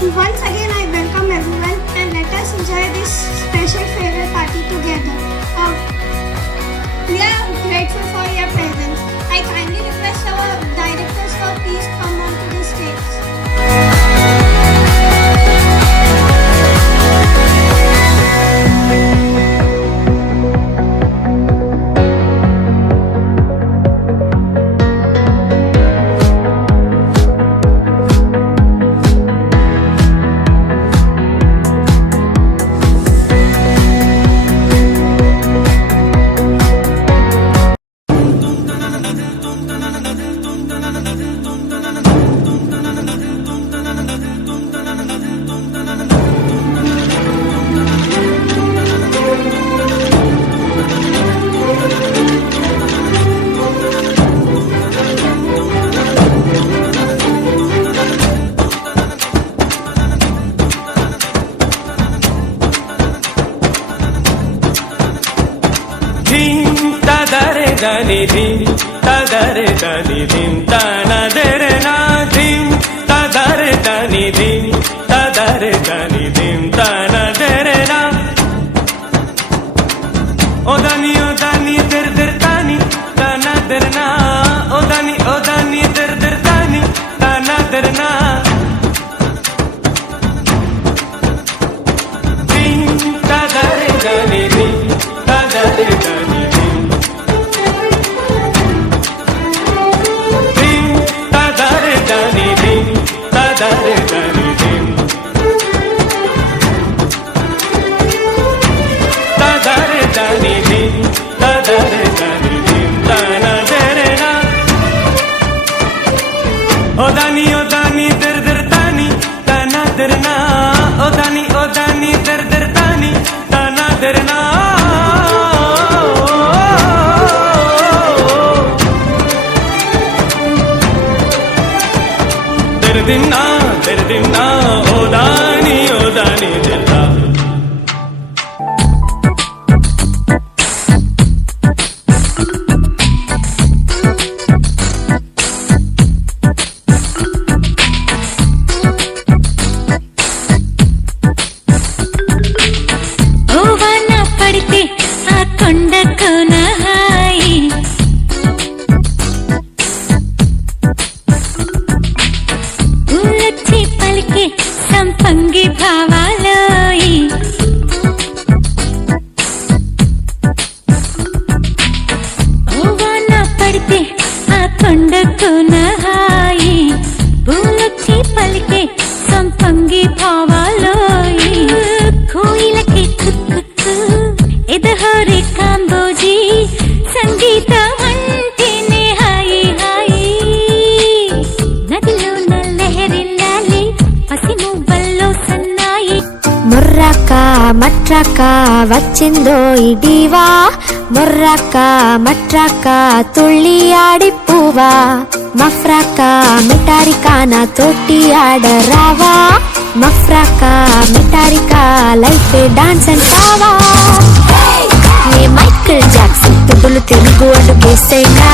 Once again, I welcome everyone and let us enjoy this special farewell party together. We are grateful for your presence. I kindly request our directors for please come on to the stage. Dani dim tadare dani dim tana dere na dim tadare dani dim tadare dani dim tana dere na o dani der der tani tana der na o dani der der tani tana der na dim tadare dani dim tadare dani O dani der der tani tana der na o dani der der tani tana der na der din na o dani der da సంపంగి భావాలోయి వాన పడితే ఆ కొండకు నహాయి పూలొచ్చి పలికే సంపంగి భావాలోయి కోయిలకి కుక్కు ఎదహోరే కాంబోజీ సంగీతం అంటేనే హాయి హాయి నదిలో నల్లెహరిల్లాలి పసిమువ్వల్లో సన్నాయి ముర్రక మట్రక వచ్చిందో ఇడివా ముర్రక మట్రక తుళ్ళి ఆడిపువా మఫ్రక మిటారిక నా తోటి ఆడరావా మఫ్రక మిటారిక లైఫ్ డాన్స్ అంటావా నే మైకిల్ జాక్సన్ తుడులు తెలుగు అడుగేసేనా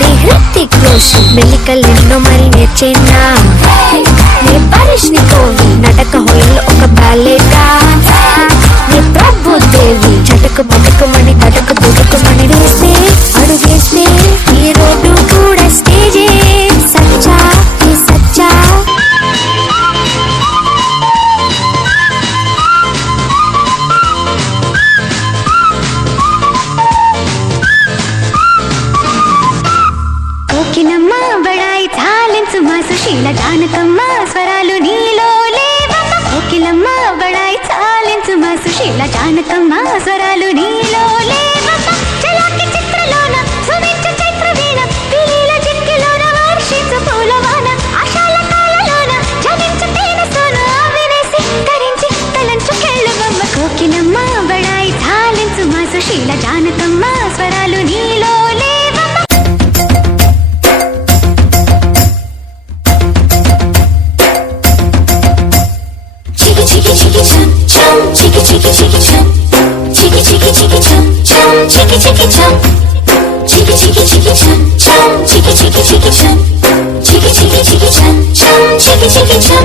నే హృతిక్ రోషన్ మెలికల్ ఎన్నో మరి నేర్చేనా నే పరిష్ని కోవి నటక హోయల్లో ఒక బ్యాలే డాన్స్ నే ప్రభుదేవి చటక బతుకమని కటక బతుకమని వేస్తే అడుగేస్తే ఈ రోడ్డు కూడా స్టేజే సచ్చా ఈ సచ్చా కోకిలమ్మ బడాయి చాలించుమా సుశీల జానకమ్మ స్వరాలు నీలో లేవమ్మ కోకిలమ్మ బడాయి చాలించుమా సుశీల జానకమ్మ స్వరాలు నీలో లేవమ్మ చలాకి చిత్రలోన సుమించు చైత్రవీణ పిలీల చిక్కిలోన వర్షించు పూలవాన ఆశాల కాలలోన జనించు తేనె సోన ఆవిరేసి కరించి తలంచు కెళ్ళవమ్మ కోకిలమ్మ బడాయి చాలించుమా సుశీల జానకమ్మ స్వరాలు నీలో Chiki chiki chum chum, chiki chiki chiki chum, chiki chiki chiki chum chum, chiki chiki chum, chiki chiki chiki chum chum, chiki chiki chiki chum, chiki chiki chiki chum chum, chiki chiki chum.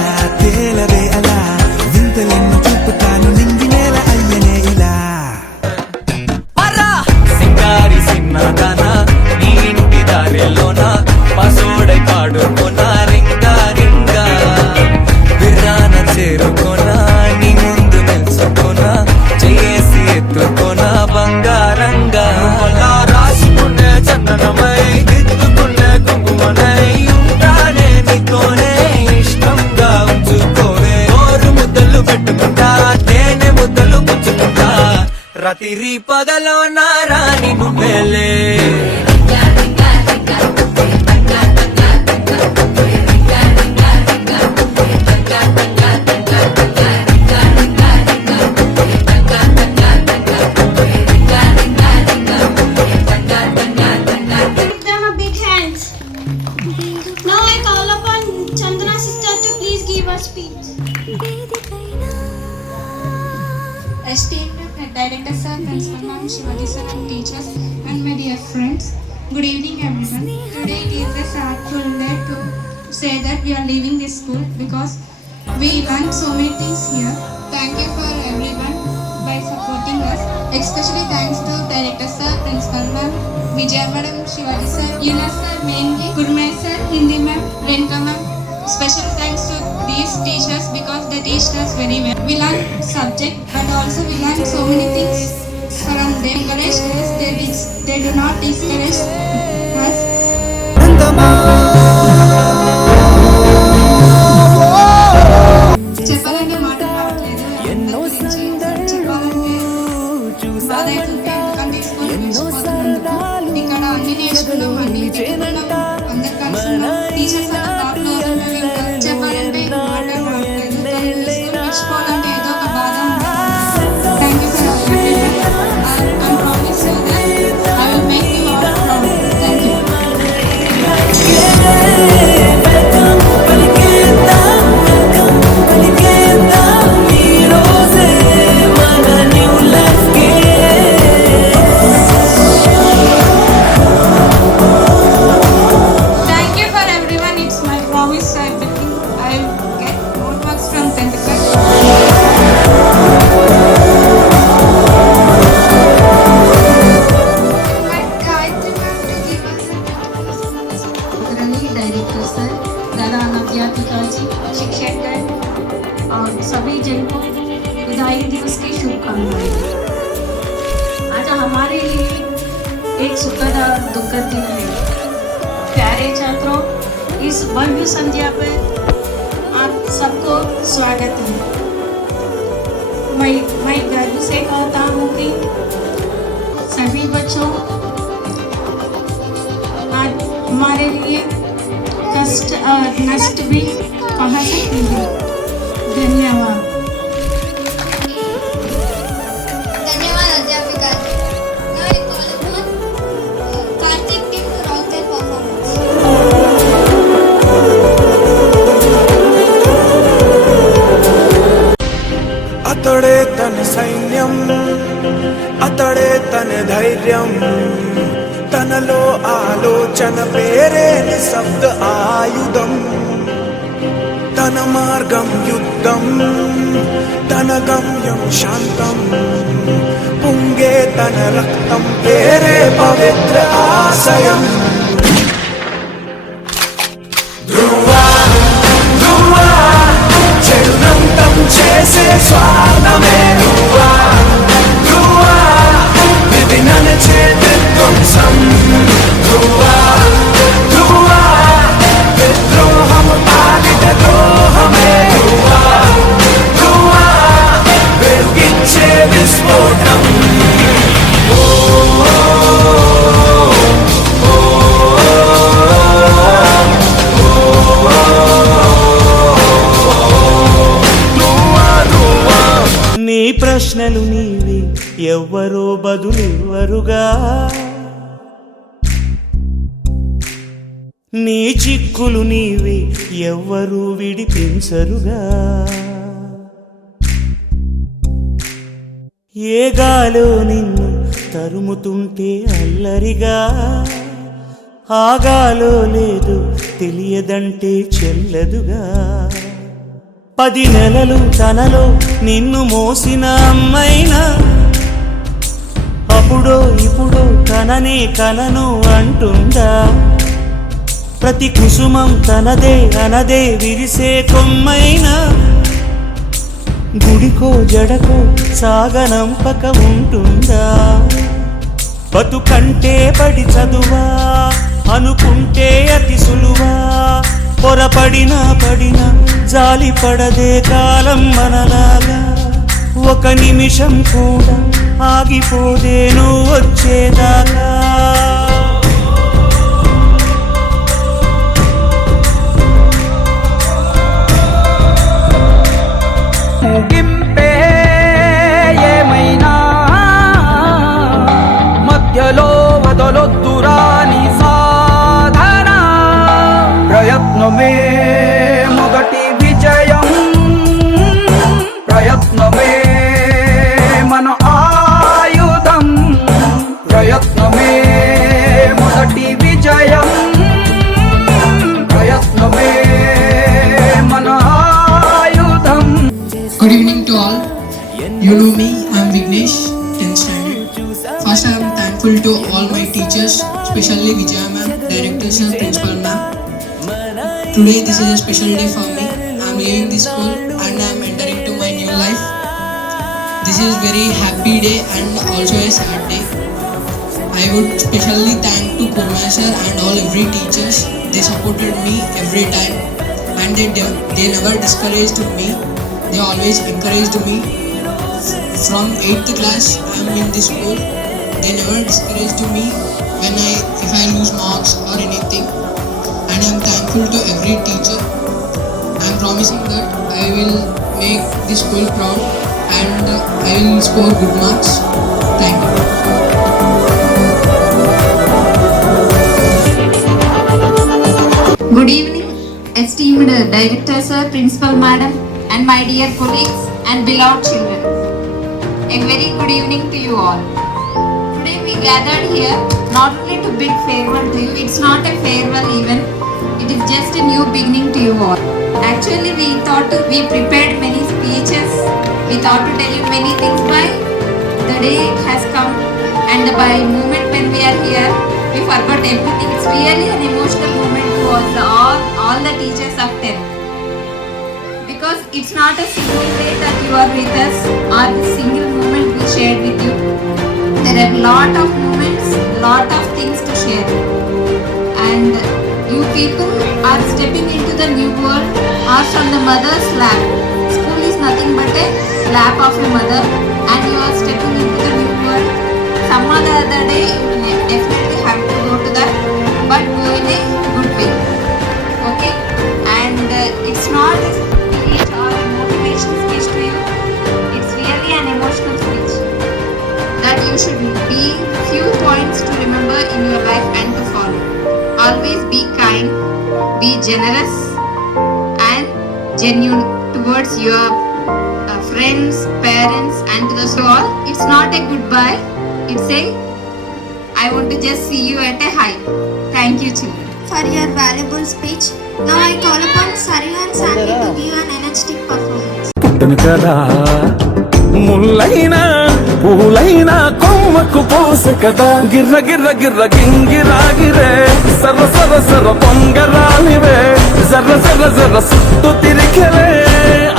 రాత్రి పగలో నారాని నువ్వేలే Give them a big hand. Now I call upon Chandana sister to please give a speech. Esteemed Director Sir, Principal Ma'am, Shivaji Sir and teachers and my dear friends, good evening everyone. Today it is a sadful day to say that we are leaving this school because we learned so many things here. Thank you for everyone by supporting us. Especially thanks to Director Sir, Principal Ma'am, Vijaya Madam, Shivaji Sir, Yunus Sir, mainly Gurme Sir, Hindi Ma'am, Renka Ma'am. Special thanks to these teachers because they teach us very well. We learn subject but also we learn so many things from them. Encourage us, they do not discourage us. చెప్పాలంటే మాటలు రావట్లేదు చెప్పాలంటే బాధ అవుతుంది. ఎందుకంటే school మర్చిపోతున్నందుకు ఇక్కడ అన్ని నేర్చుకున్నాం, అన్ని పెట్టుకున్నాం, అందరు కలిసి టీచర్స్ అన్న థాట్లో చెప్పాలంటే మాటలు రావట్లేదు. స్కూల్ మర్చిపోవాలంటే ఏదో ఒక బాధ ఉంది. Thank you for I promise you that I will make you all proud. Thank you. Thank you for everyone. It's my promise. I will get more marks from 10th class. Director sir, दादा नव्यातिका जी, शिक्षकगण और सभी जन को विदाई दिवस की शुभकामनाएं। आज हमारे लिए एक सुखद और दुखद दिन है। प्यारे छात्रों, इस भव्य संध्या पर आप सबको स्वागत है। मैं गर्व से कहता हूँ कि सभी बच्चों आज हमारे लिए कष्ट और नष्ट भी कह सकते हैं। धन्यवाद। धन्यवाद अध्यापिका जी. Now I call upon Karthik team to rock their performance. అతడే తన సైన్యం, అతడే తన ధైర్యం, తనలో ఆలోచన పేరే నిశ్శబ్ద ఆయుధం. తన మార్గం యుద్ధం, తన గమ్యం శాంతం, పొంగే తన రక్తం పేరే పవిత్ర ఆశయం. ధ్రువా ధ్రువా చెడునంతం చేసే స్వార్థమే ధ్రువా ధ్రువా విధి నడిచే విధ్వంసం. ధ్రువా ధ్రువా విద్రోహం పాలిట ద్రోహమే. ధ్రువా ధ్రువా వెలిగించే విస్ఫోటం. నీ ప్రశ్నలు నీవి, ఎవ్వరో బదులెవ్వరుగా. నీ చిక్కులు నీవి, ఎవ్వరూ విడిపించరుగా. ఏ గాలో నిన్ను తరుముతుంటే అల్లరిగా, ఆగాలో లేదు తెలియదంటే చెల్లదుగా. 10 నెలలు తనలో నిన్ను మోసిన అమ్మైనా అప్పుడో ఇప్పుడో తననే కనను అంటుందా. ప్రతి కుసుమం తనదే అనదే విరిసే కొమ్మైనా గుడికో జడకో సాగనంపక ఉంటుందా. బతుకంటే పడి చదువా అనుకుంటే అతి సులువా. పొరపడినా పడినా జాలి పడదే కాలం మనలాగా. ఒక నిమిషం కూడా ఆగిపోదే నువ్వు వచ్చేదాకా ముగింపే ఏమైనా మధ్యలో వదలొద్దురా నీ సాధన ప్రయత్నమే మొదటి విజయం ప్రయత్నమే మన ఆయుధం ప్రయత్నమే మొదటి విజయం ప్రయత్నమే మన ఆయుధం. Good evening to all. You know me, I am Vignesh, 10th standard. First, I am thankful to all my teachers, especially Vijaya ma'am, director sir, principal ma'am. Today, this is a special day for me. I am leaving this school and I am entering to my new life. This is very happy day and also a sad day. I would specially thank to Kurma sir and all every teachers. They supported me every time and they never discouraged me. They always encouraged me. From 8th class, I am in this school. They never discouraged me if I lose marks or anything. And I am thankful to every teacher. I am promising that I will make this school proud and I will score good marks. Thank you. Good evening, esteemed Director Sir, Principal Madam, and my dear colleagues and beloved children. A very good evening to you all. Today we gathered here not only to bid farewell to you, it's not a farewell event, it is just a new beginning to you all. Actually we prepared many speeches, we thought to tell you many things, but the day has come and by moment when we are here, we forgot everything. It's really an emotional moment towards all the teachers of 10th. Because it's not a single day that you are with us or the single moment we shared with you. There are lot of moments, lot of things to share. And you people are stepping into the new world or from the mother's lap. School is nothing but a lap of a mother and you are stepping into the new world. Some other day you definitely have to go to that, but go in a good way. Okay? And it's not a speech or a motivation speech to you. It's really an emotional speech that you should be few points to remember in your life and to follow. Always be kind, be generous and genuine towards your friends, parents and to the all. It's not a goodbye, it's a I want to just see you at a high. Thank you children. For your valuable speech. Now I call upon Saryu and Sandy to give an energetic performance. పుట్టను కదా ముల్లైనా పూలైనా కొమ్మకు పోస కదా గిర్ర గిర్ర గిర్ర గింగిరాగిరే సర్ర సర్ర సర్ర పొంగరాలివే జర్ర జర్ర జర్ర సుట్టు తిరిగలే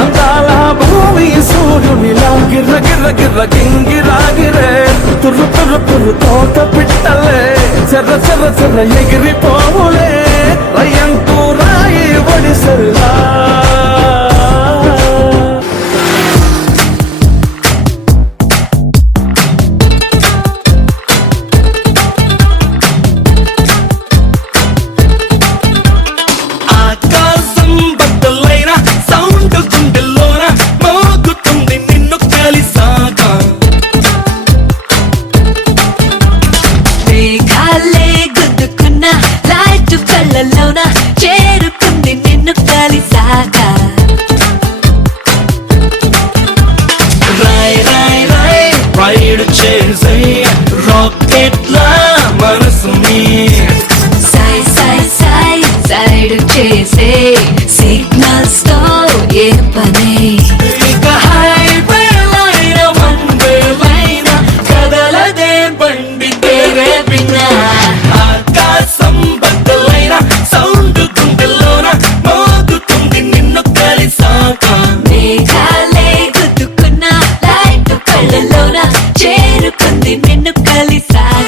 అందాల భూమి సూర్యునిలా గిర్ర గిర్ర గిర్ర గింగిరాగిరే తుర్రు తుర్రు తుర్రు తోట పిట్టలే జర్ర జర్ర జర్ర ఎగిరిపోవులే రయ్యంటూ రాయి ఒడిసెల్లా చేరుకుంది నిన్ను కలిసాక రాయ్ రాయ్ రాయ్ రైడ్ చేసే రాకెట్ లా మనసుని సాయ్ సాయ్ సాయ్ సైడ్ చేసే సిగ్నల్స్ తో ఏ పనే ఇక హైవే లైన వన్ వే లైన కదలదే బండి తేరే బిన్నా ఆకాశం బద్దలైన సౌండ్ గుండెల్లోన మోగుతుంది నిన్ను కలిసాక మేఘాలే గుద్దుకున్న లైట్ కళ్ళలోన చేరుకుంది నిన్ను కలిసాక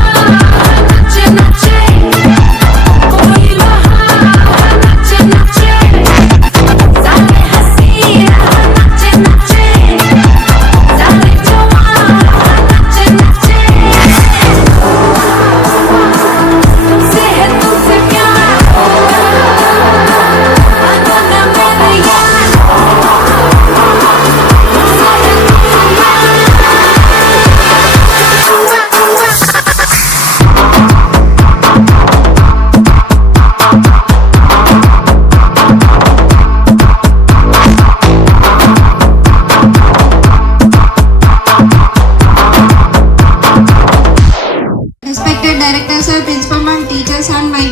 Nache, nache,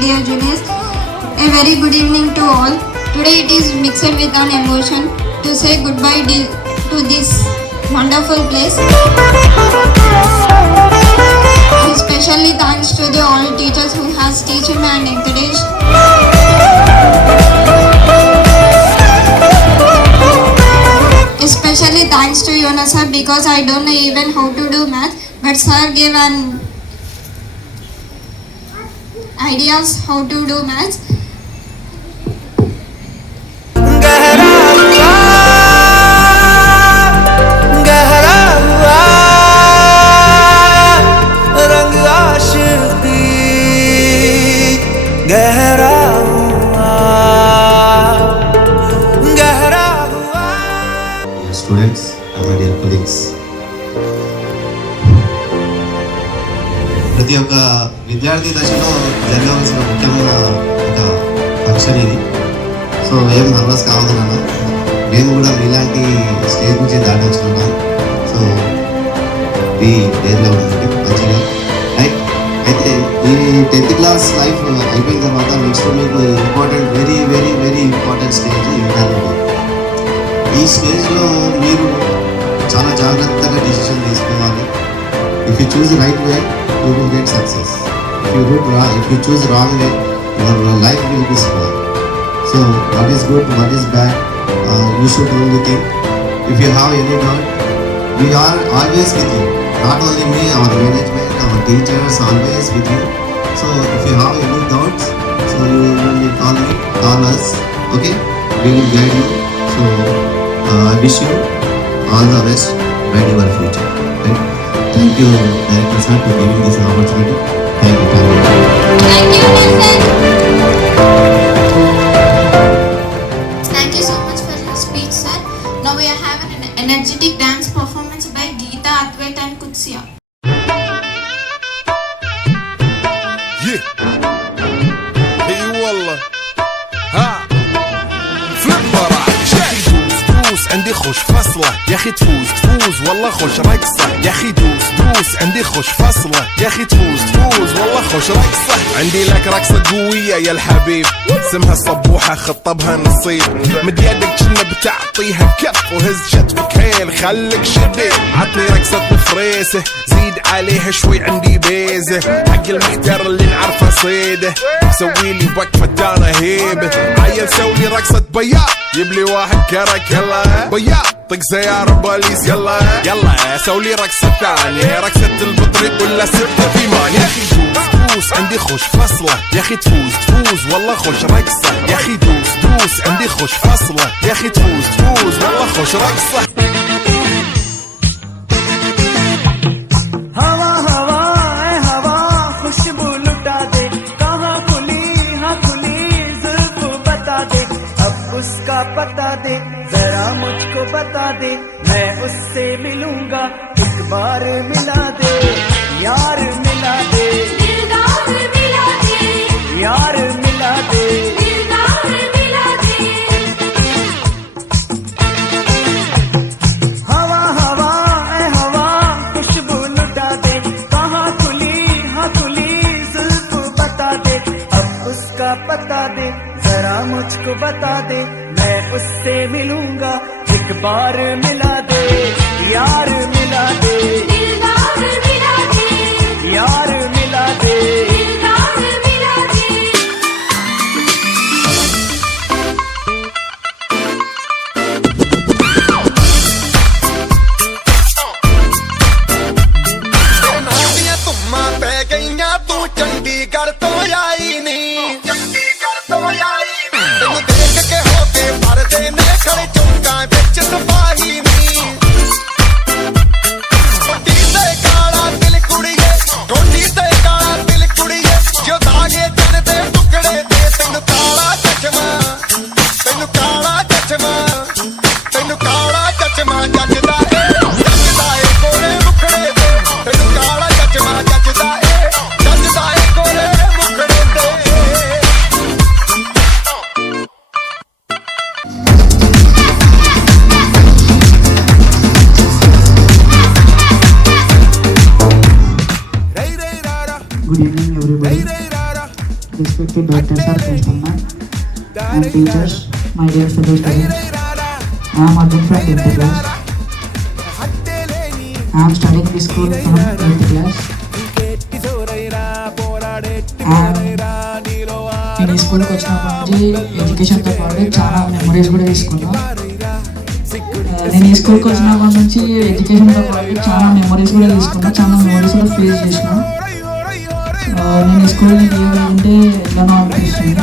dear juniors. A very good evening to all. Today it is mixed with an emotion to say goodbye to this wonderful place. Especially thanks to the all teachers who has teached me and encouraged. Especially thanks to Yona sir because I don't know even how to do math, but sir gave an ideas how to do maths. Students and my dear colleagues, ప్రతి ఒక్క విద్యార్థి దశలో జరగవలసిన ముఖ్యమైన ఒక function ఇది. So ఏం nervous కావద్దు నాన్న, మేము కూడా మీలాంటి స్టేజ్ నుంచి దాటి వచ్చుకుంటాం. సో ఈ డేర్లో ఉంటుంది మంచిగా రైట్. అయితే ఈ 10th క్లాస్ లైఫ్ అయిపోయిన తర్వాత నెక్స్ట్ మీకు important very very very important stage intermediate. ఈ స్టేజ్లో మీరు చాలా జాగ్రత్తగా డిసిషన్ తీసుకోవాలి. If you choose right way you will get success. If you choose wrong way, your life will be spoiled. So what is good, what is bad, you should only think. If you have any doubt, we are always with you. Not only me, our management, our teachers, always with you. So if you have any doubts, so you will call us. Okay, we will guide you. So I wish you all the best. Guide your future. Right? Thank you, Director Sir, for giving this opportunity. Thank you. Thank you, Nathan. Thank you so much for your speech, sir. Now we are having an energetic dance performance by Geeta, Advait and Kutsia. Yeah. Hey والله. ها. Flip برا. دوس عندي خوش فصلة يا اخي تفوز والله خوش رقصة يا اخي دوس عندي خوش فصلة يا اخي تفوز والله خوش رقصة عندي لك رقصة قوية يا الحبيب اسمها الصبوحة خطبها نصيب مد يدك كنا بتعطيها بكف وهز شتفك هيل خليك شديد عطني رقصة فريسة زيد عليها شوي عندي بيزة حق المحتر اللي نعرفه صيده سويلي وقفة انا هيبة عيل سوي رقصة بياض جيب لي واحد كرك يلا بياض طق سيارة بوليس يلا سولي رقصة ثانية رقصة البطريق ولا ستة في مان يا اخي دوس عندي خوش فصلة يا اخي تفوز والله خوش رقصة يا اخي دوس عندي خوش فصلة يا اخي تفوز والله خوش رقصة खुशबू लुटा दे कहाँ खुली हाँ खुली जुल्फ बता दे अब उसका पता दे जरा मुझको बता दे मैं उससे मिलूंगा एक बार मिला दे यार मिला दे दिलदार मिला दे यार मिला दे दिलदार मिला दे हवा हवा ऐ हवा खुशबू लुटा दे कहाँ खुली हाँ खुली जुल्फ बता दे अब उसका पता दे जरा मुझको बता दे मैं उससे मिलूंगा एक बार मिला दे यार मिला दे दिलदार मिला दे यार मिला दे दिलदार मिला दे तुम्हां पै गईयां तू चंडीगढ़ तो आई नी तेनू देख के होके भरदे ने खड़े चौंका विच सिपाही नी कोटी ते काला दिल कुड़िए कोटी ते काला दिल कुड़िए जो धागे जन दे टुकड़े दे तेनू काला चश्मा तेनू काला चश्मा तेनू काला चश्मा जचदा ए गोरे मुखड़े दे तेनू काला चश्मा जचदा ए गोरे मुखड़े दे Good evening, everybody. respected director sir, principal ma'am, and teachers, my dear fellow students. I am Arjun from 10th class. I am studying this school from 8th class. నేను ఈ స్కూల్కి వచ్చినప్పటి నుంచి ఎడ్యుకేషన్తో పాటు చాలా మెమరీస్ కూడా తీసుకున్నాను. నేను ఈ స్కూల్కి వచ్చినప్పటి నుంచి ఎడ్యుకేషన్తో పాటు చాలా మెమరీస్ కూడా తీసుకున్నాను, చాలా మెమరీస్ కూడా ఫేస్ చేసిన. నేను ఈ స్కూల్ని లీవ్ అంటే ఎట్లానో అనిపిస్తుంది.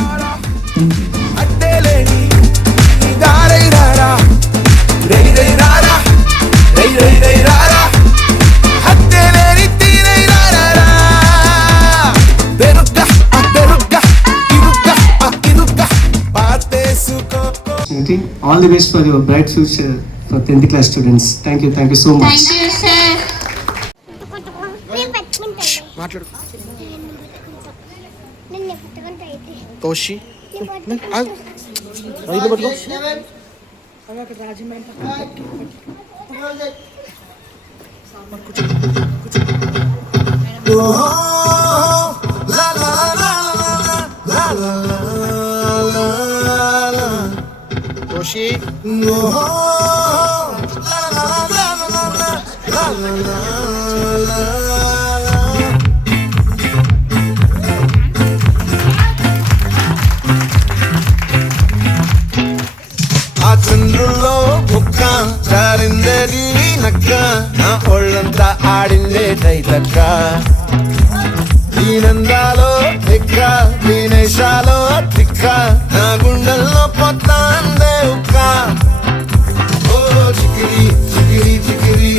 All the best for your bright future for 10th class students. Thank you so much. Thank you, sir. Toshi. Toshi. ఆ చంద్రుల్లో ముక్క చారిందది నక్క నా ఒళ్ళంతా ఆడిందే తైతక్క దీనందాలో తిక్క దీనేశాలో తిక్క నా గుండెల్లో పొత్తాందే ఉక్క ఓ చికిరి చికిరి చికిరి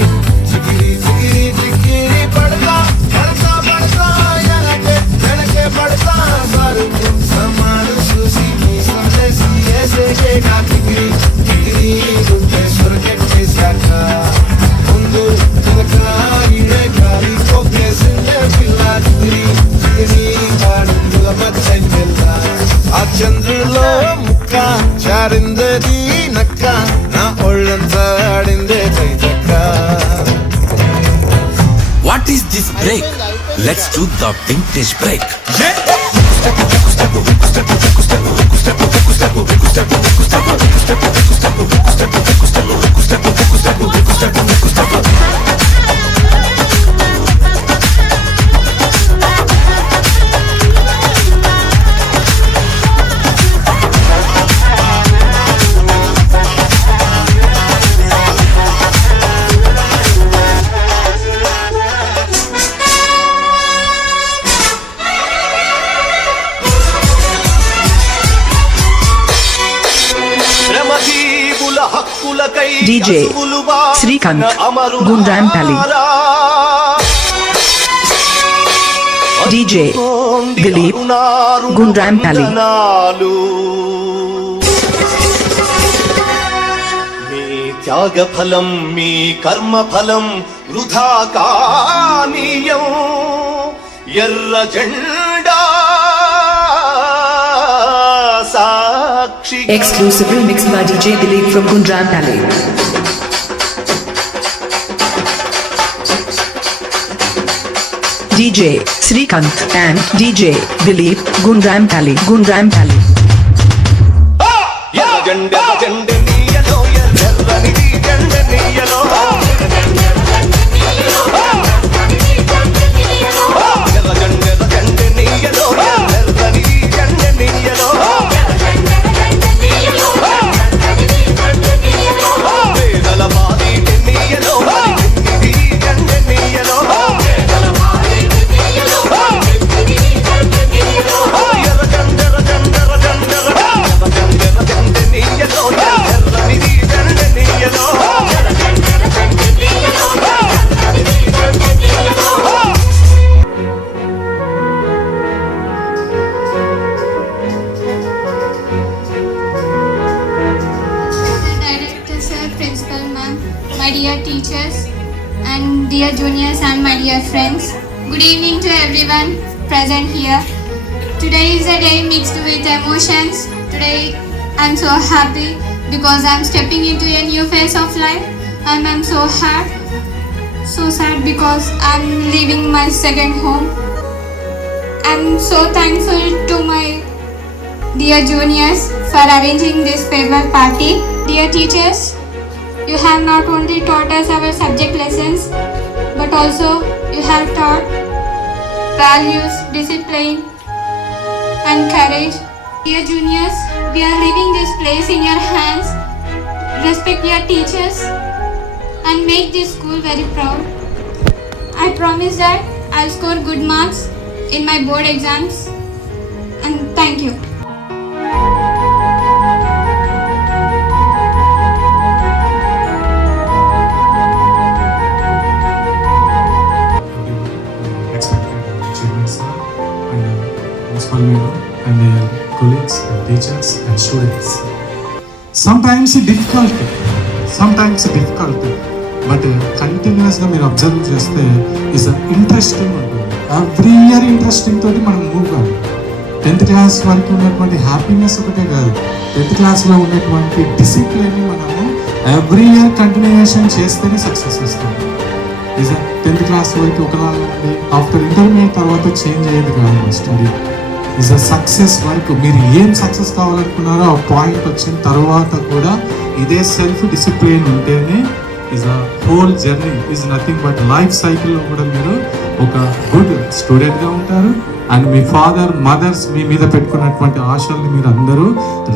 చికిరి చికిరి చికిరి పడతా పడతా పడతా వెనకే వెనకే పడతా సరుకు సమాలు చూసి సందేశి ఏసేకే నా చికిరి చికిరి గుండె సొరకెట్టేశాక ముందు వెనక ఇడే గాలి కొక్కేసిందే పిల్ల చికిరి చికిరి పాడుల మధ్య పిల్ల ఆ చంద్రులో ముక్క చారిందది నక్క నా ఒళ్ళంతా ఆడిందే తైతక్క. What is this break? Let's do the vintage break. DJ Srikanth, Gundrampally. DJ Dilip, Gundrampally. మీ త్యాగ ఫలం మీ కర్మ ఫలం వృధా కానీయం ఎర్ర జెండా సాక్షి. Exclusively mixed by DJ Dilip from Gundrampally. DJ Srikanth and DJ Dilip, Gundrampally. Gundrampally. ఎర్ర జెండ నీయలో ఎర్రనిది జెండ నీయలో ఎర్ర జెండ నీయలో ఎర్రనిది జెండ నీయలో పేదల మాది నీయలో ఇది జెండ నీయలో Director sir, principal ma'am, my dear teachers and dear juniors and my dear friends. Good evening to everyone present here. Today is a day mixed with emotions. Today I'm so happy because I'm stepping into a new phase of life, and I'm so sad because I'm leaving my second home. I'm so thankful to my dear juniors for arranging this farewell party. Dear teachers, you have not only taught us our subject lessons, but also you have taught values, discipline, and courage. Dear juniors, we are leaving this place in your hands. Respect your teachers and make this school very proud. I promise that I'll score good marks in my board exams, and thank you. Principal Madam and their colleagues and teachers and students. Sometimes difficult, but కంటిన్యూస్గా మీరు observe చేస్తే is interesting ఉంటుంది. Every year interesting తోటి మనం move కాదు. 10th class వరకు ఉన్నటువంటి happiness ఒకటే కాదు, 10th క్లాస్లో ఉన్నటువంటి డిసిప్లిన్ మనము ఎవ్రీ ఇయర్ కంటిన్యూషన్ చేస్తేనే సక్సెస్ వస్తుంది. ఇస్ 10th క్లాస్ వరకు ఒకలాగా ఉండి ఆఫ్టర్ ఇంటర్మీడియట్ తర్వాత చేంజ్ అయ్యేది కాదు స్టడీ. ఇస్ అ సక్సెస్ వరకు మీరు ఏం సక్సెస్ కావాలనుకున్నారో ఆ పాయింట్ వచ్చిన తర్వాత కూడా ఇదే సెల్ఫ్ డిసిప్లిన్ ఉంటేనే is a whole journey is nothing but life సైకిల్లో కూడా మీరు ఒక గుడ్ స్టూడెంట్గా ఉంటారు. అండ్ మీ ఫాదర్ మదర్స్ మీ మీద పెట్టుకున్నటువంటి ఆశల్ని మీరు అందరూ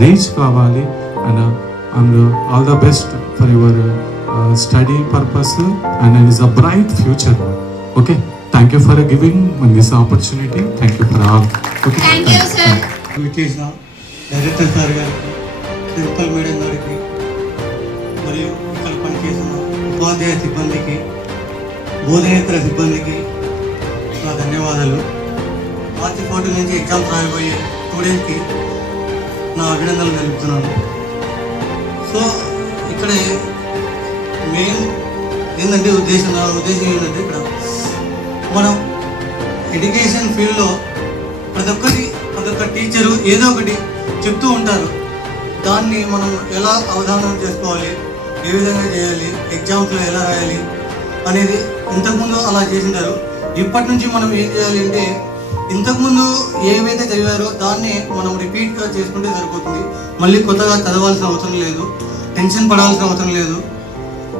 రీచ్ కావాలి. And all the best for your study purpose and it's a bright future. Okay, thank you for giving this opportunity. Thank you for all. చేసిన డైరెక్టర్ సార్ గారికి, principal madam గారికి, మరియు ఇక్కడ పనిచేసిన ఉపాధ్యాయ సిబ్బందికి, బోధనేతర సిబ్బందికి నా ధన్యవాదాలు. మార్చి 14 నుంచి ఎగ్జామ్స్ రాయబోయే స్టూడెంట్కి నా అభినందనలు తెలుపుతున్నాను. సో ఇక్కడ మెయిన్ ఏంటంటే ఉద్దేశం ఏంటంటే ఇక్కడ మనం ఎడ్యుకేషన్ ఫీల్డ్లో ప్రతి ఒక్క టీచరు ఏదో ఒకటి చెప్తూ ఉంటారు. దాన్ని మనం ఎలా అవధానం చేసుకోవాలి, ఏ విధంగా చేయాలి, ఎగ్జామ్స్లో ఎలా రాయాలి అనేది ఇంతకుముందు అలా చేసింటారు. ఇప్పటి నుంచి మనం ఏం చేయాలి అంటే ఇంతకుముందు ఏవైతే చదివారో దాన్ని మనం రిపీట్గా చేసుకుంటే సరిపోతుంది. మళ్ళీ కొత్తగా చదవాల్సిన అవసరం లేదు, టెన్షన్ పడాల్సిన అవసరం లేదు.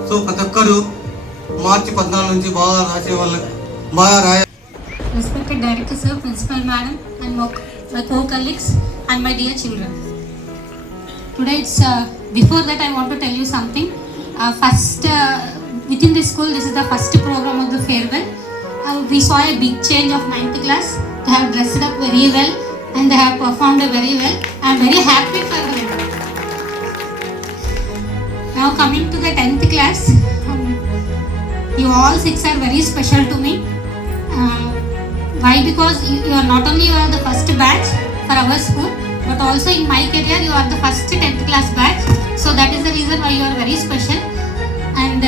సో ప్రతి ఒక్కరు మార్చి 14 నుంచి బాగా రాసే వాళ్ళకి బాగా రాయాలి. Respected Director Sir, Principal Madam, and my co-colleagues, and my dear children. Today it's before that I want to tell you something. First, within the school, this is the first program of the farewell. We saw a big change of 9th class. They have dressed up very well and they have performed very well. I am very happy for them. Now coming to the 10th class, you all 6 are very special to me. Why? Because you are not only the first batch for our school, but also in my career you are the first 10th class batch. So that is the reason why you are very special. And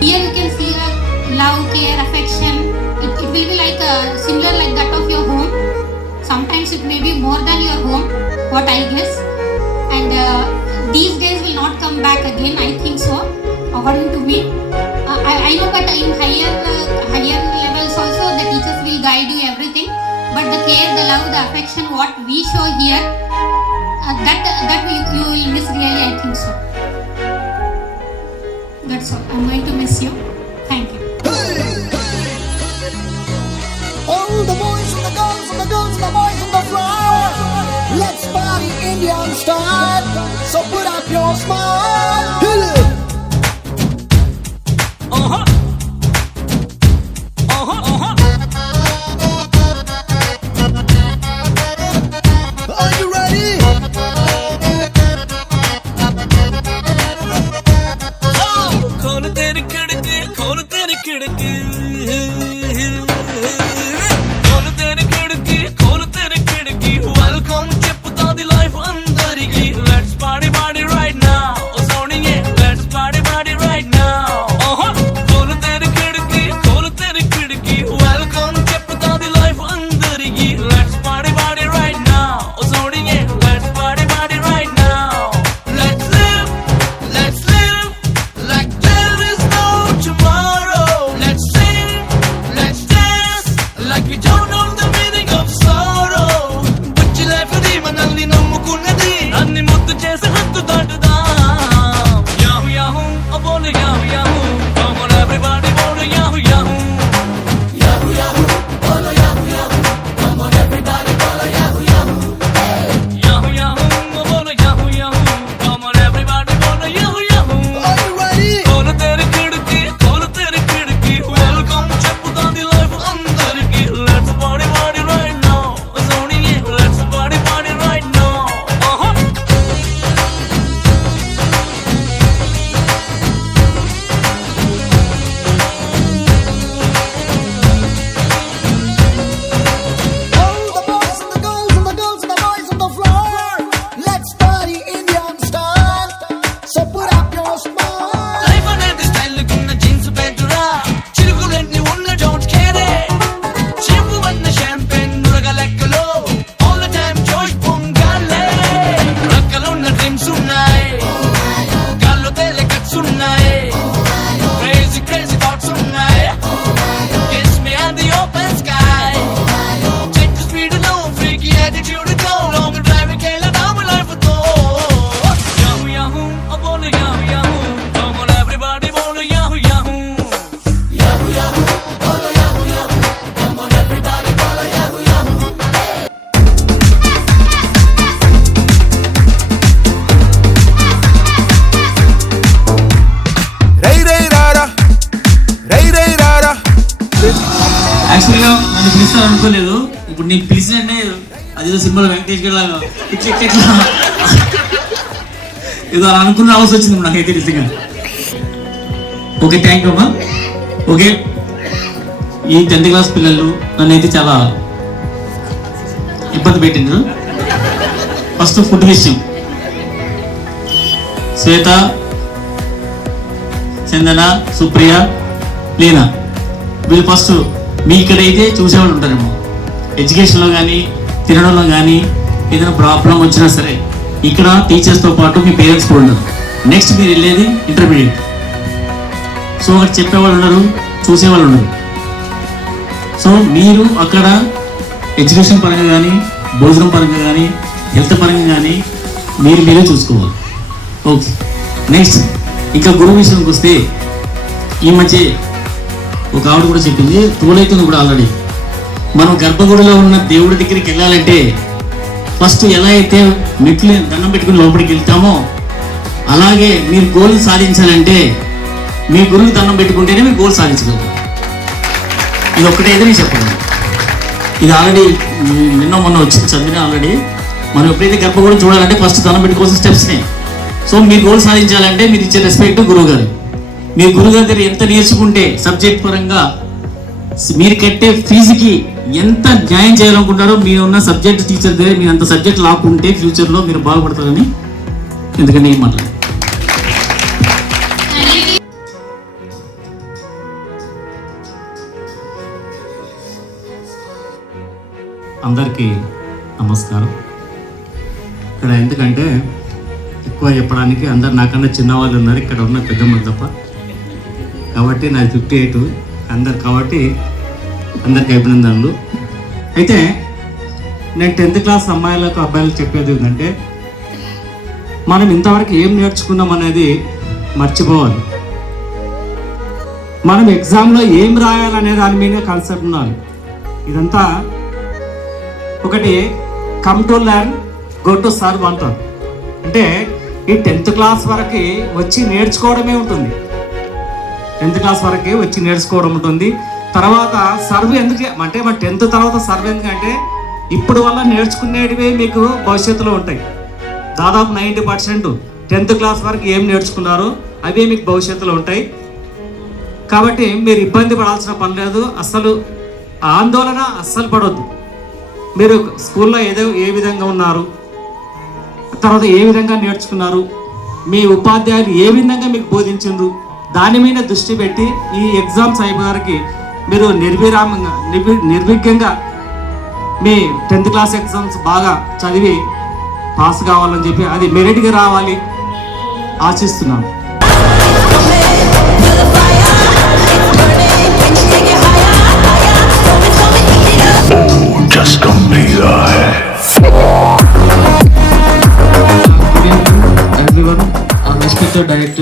here you can see love, care, affection. It will be like similar like that of your home. Sometimes it may be more than your home, what I guess. And these days will not come back again, I think so, according to me. I know, but in higher levels also the teachers will guide you everything. But the care, the love, the affection, what we show here, that you will miss really, I think so. That's all. I'm going to miss you. Thank you. All the boys and the girls and the girls and the boys on the floor. Let's party Indian style. So put up your smile. Hit it. Are you ready? खोल तेरी खिड़की, खोल तेरी खिड़की, खोल तेरी खिड़की, खोल तेरी खिड़की. Welcome చెప్పుతా ది లైఫ్ అందరికి. Let's party party right now. Oh Soniye, let's party party right now. खोल तेरी खिड़की, खोल तेरी खिड़की. Welcome చెప్పుతా ది లైఫ్ అందరికి. Let's party party right now. Oh Soniye, let's party party right now. Let's live like there is no tomorrow. Let's sing, let's dance like we don't know the meaning మనల్ని నమ్ముకున్నది అన్ని ముద్దు చేసి హద్దు దాటుదా Yahoo yahoo బోలు yahoo yahoo come on everybody బోలు yahoo yahoo yahoo yahoo బోలు yahoo yahoo come on everybody బోలు yahoo yahoo yahoo yahoo బోలు yahoo yahoo come on everybody బోలు yahoo Yahoo are you ready కోలు తెరి కిడికి వెల్కమ్ చెప్పుతాది life అందరికి let's party party right now Sony let's party party right now life అనేది style కున్న jeans పెట్టురా చిరుగులన్నీ ఉన్న don't care shampoo వన్న champagne నురగ లెక్కలో ఆల్ ద టైమ్ జోష్ పొంగాలే రక్కలో ఉన్న డ్రీమ్స్ ఉన్నాయి గాల్లో తేలే కట్స్ ఉన్నాయి క్రేజీ క్రేజీ థాట్స్ ఉన్నాయి kiss me on the open sky check speed లో ఫ్రీకీ యాటిట్యూడ్ తో లాంగ్ డ్రైవ్ కేలా నామ లైఫ్ తో యాహూ యాహూ బోలు yahoo yahoo come on everybody బోలు యాహూ యాహూ యాహూ యాహూ బోలు yahoo yahoo come on everybody బోలు యాహూ యాహూ రై రై రారా రై రై రారా యాక్చువల్గా నన్ను పిలుస్తాను అనుకోలేదు. ఇప్పుడు నీకు పిలిచినంటే అదేదో సినిమాలో వెంకటేష్ గారి లాగా ఇట్లా ఇట్లా ఇట్లా ఏదో అలా అనుకున్న అవసరం వచ్చింది నాకైతే నిజంగా. ఓకే, థ్యాంక్ యూ అమ్మా. ఓకే, ఈ 10th క్లాస్ పిల్లలు నన్ను అయితే చాలా ఇబ్బంది పెట్టిండ్రు. ఫస్ట్ ఫుడ్ విషయం, శ్వేత, చందన, సుప్రియ, లీనా, వీళ్ళు ఫస్ట్ మీ ఇక్కడైతే చూసేవాళ్ళు ఉంటారేమో. ఎడ్యుకేషన్లో కానీ తినడంలో కానీ ఏదైనా ప్రాబ్లం వచ్చినా సరే ఇక్కడ టీచర్స్తో పాటు మీ పేరెంట్స్ కూడా ఉన్నారు. నెక్స్ట్ మీరు వెళ్ళేది ఇంటర్మీడియట్. సో అక్కడ చెప్పేవాళ్ళు ఉన్నారు, చూసేవాళ్ళు ఉన్నారు. సో మీరు అక్కడ ఎడ్యుకేషన్ పరంగా కానీ భోజనం పరంగా కానీ హెల్త్ పరంగా కానీ మీరే చూసుకోవాలి. ఓకే, నెక్స్ట్ ఇంకా గురువు విషయానికి వస్తే ఈ మధ్య ఒక ఆవిడ కూడా చెప్పింది, తోలైతుంది కూడా ఆల్రెడీ. మనం గర్భగుడిలో ఉన్న దేవుడి దగ్గరికి వెళ్ళాలంటే ఫస్ట్ ఎలా అయితే మెట్లు దండం పెట్టుకుని లోపలికి వెళ్తామో అలాగే మీరు గోల్ సాధించాలంటే మీ గురువుకి దండం పెట్టుకుంటేనే మీరు గోల్ సాధించగలరు. ఇది ఒక్కటైతే నేను చెప్పండి. ఇది ఆల్రెడీ నిన్న మొన్న వచ్చింది చదివిన ఆల్రెడీ. మనం ఎప్పుడైతే గర్భగుడిని చూడాలంటే ఫస్ట్ దండం పెట్టుకోవాల్సిన స్టెప్స్నే. సో మీరు గోల్ సాధించాలంటే మీరు ఇచ్చే రెస్పెక్ట్ గురువు గారు. మీరు గురువుగారి దగ్గర ఎంత నేర్చుకుంటే సబ్జెక్ట్ పరంగా మీరు కట్టే ఫీజుకి ఎంత న్యాయం చేయాలనుకుంటారో మీరు ఉన్న సబ్జెక్ట్ టీచర్ దగ్గర మీరు అంత సబ్జెక్ట్ లాక్కుంటే ఫ్యూచర్లో మీరు బాగుపడతారని ఎందుకంటే ఏం మాట్లాడారు. అందరికీ నమస్కారం. ఇక్కడ ఎందుకంటే ఎక్కువ చెప్పడానికి అందరు నాకన్నా చిన్నవాళ్ళు ఉన్నారు, ఇక్కడ ఉన్న పెద్దమ్మలు తప్ప. కాబట్టి నాది 58 అందరు, కాబట్టి అందరికి అభినందనలు. అయితే నేను 10th క్లాస్ అమ్మాయిలకు అబ్బాయిలకు చెప్పేది ఏంటంటే మనం ఇంతవరకు ఏం నేర్చుకున్నాం అనేది మర్చిపోవాలి. మనం ఎగ్జామ్లో ఏం రాయాలనే దాని మీద కాన్సెప్ట్ ఉండాలి. ఇదంతా ఒకటి come to learn go to serve అంటారు. అంటే ఈ 10th క్లాస్ వరకు వచ్చి నేర్చుకోవడమే ఉంటుంది. 10th క్లాస్ వరకే వచ్చి నేర్చుకోవడం ఉంటుంది. తర్వాత సర్వ్ ఎందుకు అంటే మన 10th తర్వాత సర్వ్ ఎందుకంటే ఇప్పుడు వల్ల నేర్చుకునేటివే మీకు భవిష్యత్తులో ఉంటాయి. దాదాపు 90% 10th క్లాస్ వరకు ఏం నేర్చుకున్నారో అవే మీకు భవిష్యత్తులో ఉంటాయి. కాబట్టి మీరు ఇబ్బంది పడాల్సిన పని లేదు, అస్సలు ఆందోళన అస్సలు పడవద్దు. మీరు స్కూల్లో ఏ విధంగా ఉన్నారు, తర్వాత ఏ విధంగా నేర్చుకున్నారు, మీ ఉపాధ్యాయులు ఏ విధంగా మీకు బోధించారు, దాని మీద దృష్టి పెట్టి ఈ ఎగ్జామ్స్ అయిపోయేసరికి మీరు నిర్విఘ్నంగా మీ 10th క్లాస్ ఎగ్జామ్స్ బాగా చదివి పాస్ కావాలని చెప్పి అది మెరిట్గా రావాలి ఆశిస్తున్నాను. जिसका मेरा है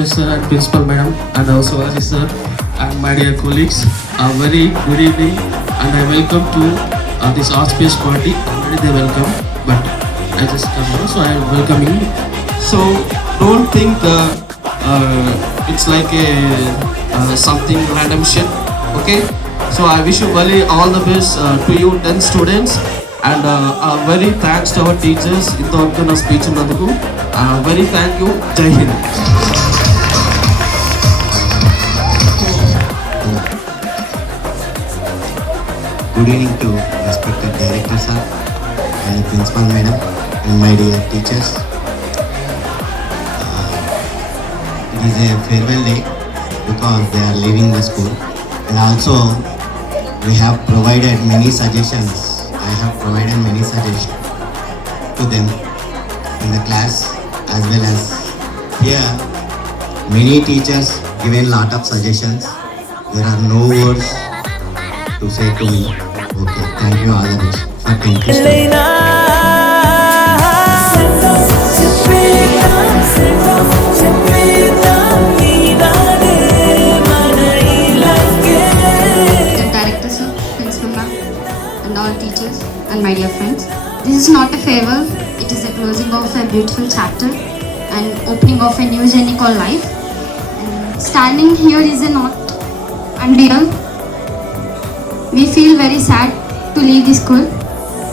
teachers sir and principal madam and our Sivasi sir and my dear colleagues, a very good evening and I welcome to this art space party. Already they welcome, but I just come here, so I am welcoming. So don't think it's like a something random shit, okay? So I wish you very all the best to you 10 students and a very thanks to our teachers ఇంతవరకు నా speech ఉన్నందుకు very thank you. Jai Hind. Good evening to respected director sir and principal madam and my dear teachers. It is a farewell day because they are leaving the school, and also we have provided many suggestions. I have provided many suggestions to them in the class as well as here. Many teachers given lot of suggestions. There are no words to say to me. Okay, thank you all the best for 10 students. Director sir, principal ma'am, and all teachers and my dear friends. This is not a farewell, it is a closing of a beautiful chapter and opening of a new journey called life. And standing here is a not unreal. We feel very sad to leave the school.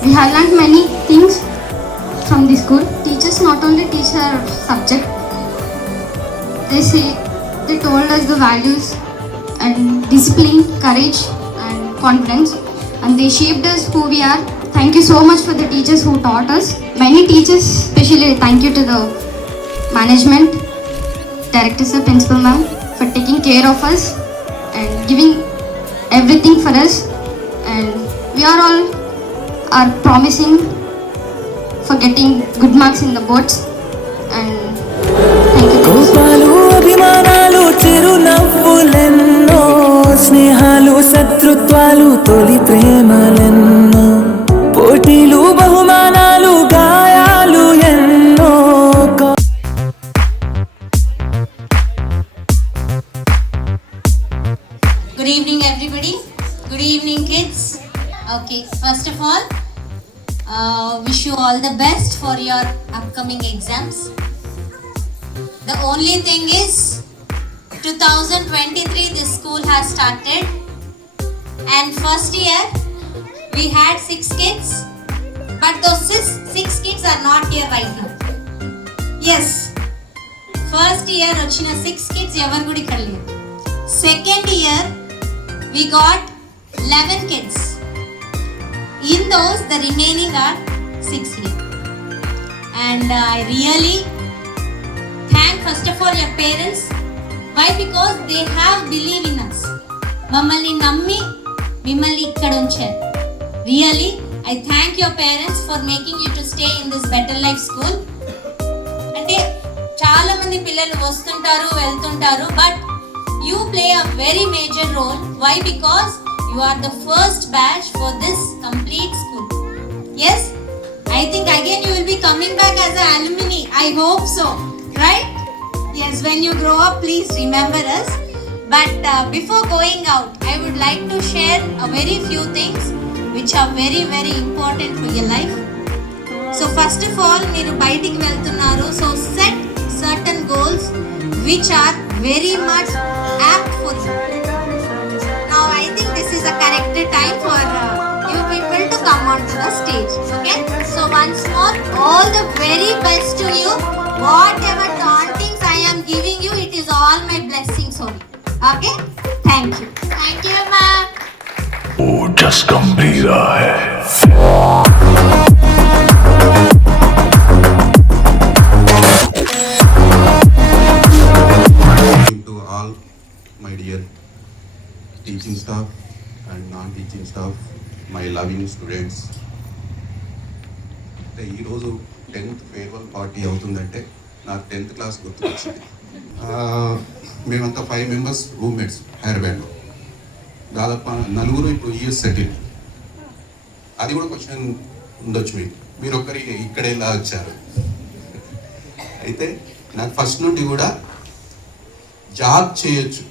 We have learned many things from the school. Teachers not only teach our subject, they told us the values and discipline, courage and confidence, and they shaped us who we are. Thank you so much for the teachers who taught us. Many teachers, especially thank you to the management, director sir, principal ma'am for taking care of us and giving everything for us. And we are all promising for getting good marks in the boards. And thank you. కోపాలు అభిమానాలు చిరునవ్వులెన్నో స్నేహాలు శత్రుత్వాలు తొలి ప్రేమలెన్నో పోటీలు బహుమానాలు గాయాలు ఎన్నో. Good evening everybody. Good evening kids. Okay, first of all, wish you all the best for your upcoming exams. The only thing is 2023 this school has started and first year we had 6 kids, but those 6 kids are not here right now. Yes, first year ochina 6 kids evaru kuda ikkada leru. Second year we got 11 kids. In those the remaining are 6 here. And I really thank first of all your parents. Why? Because they have believed in us. Mammalni nammi mimmalni ikkada uncharu. Really, I thank your parents for making you to stay in this Better Life School. Ante chaala mandi pillalu vastuntaru veltuntaru, but you play a very major role. Why? Because you are the first batch for this complete school. Yes, I think again you will be coming back as an alumni. I hope so, right? Yes, when you grow up, please remember us. But before going out, I would like to share a very few things which are very very important for your life. So first of all, మీరు బయటికి వెళ్తున్నారు, so set certain goals which are very much apt for you. Now I think this is a correct time for you people to come onto the stage. Okay, so once more, all the very best to you. Whatever tauntings I am giving you, it is all my blessings only. Okay, thank you. Thank you ma'am. Oh, just गंभीरा है. To all my dear teaching staff and non-teaching staff, my loving students. ఈరోజు 10th farewell party అవుతుందంటే నాకు 10th class గుర్తుకొచ్చింది. మేమంతా 5 members roommates హైదరాబాద్లో. దాదాపు 4 ఇప్పుడు US settle. అది కూడా క్వశ్చన్ ఉండొచ్చు మీరు ఒక్కరి ఇక్కడే ఇలా వచ్చారు. అయితే నాకు ఫస్ట్ నుండి కూడా జాబ్ చేయొచ్చు.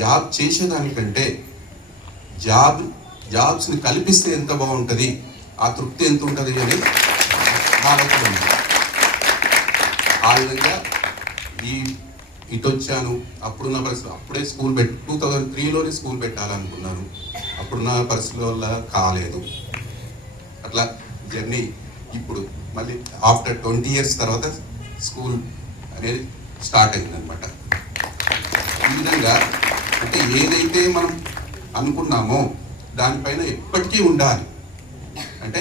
జాబ్ చేసేదానికంటే జాబ్స్ని కల్పిస్తే ఎంత బాగుంటుంది, ఆ తృప్తి ఎంత ఉంటుంది అని ఆలోచన ఉంది. ఆ విధంగా ఇటు వచ్చాను. అప్పుడున్న పరిస్థితి అప్పుడే 2003లోనే స్కూల్ పెట్టాలనుకున్నాను. అప్పుడున్న పరిస్థితుల వల్ల కాలేదు. అట్లా జర్నీ ఇప్పుడు మళ్ళీ ఆఫ్టర్ 20 years తర్వాత స్కూల్ అనేది స్టార్ట్ అయిందనమాట. ఈ విధంగా అంటే ఏదైతే మనం అనుకున్నామో దానిపైన ఎప్పటికీ ఉండాలి, అంటే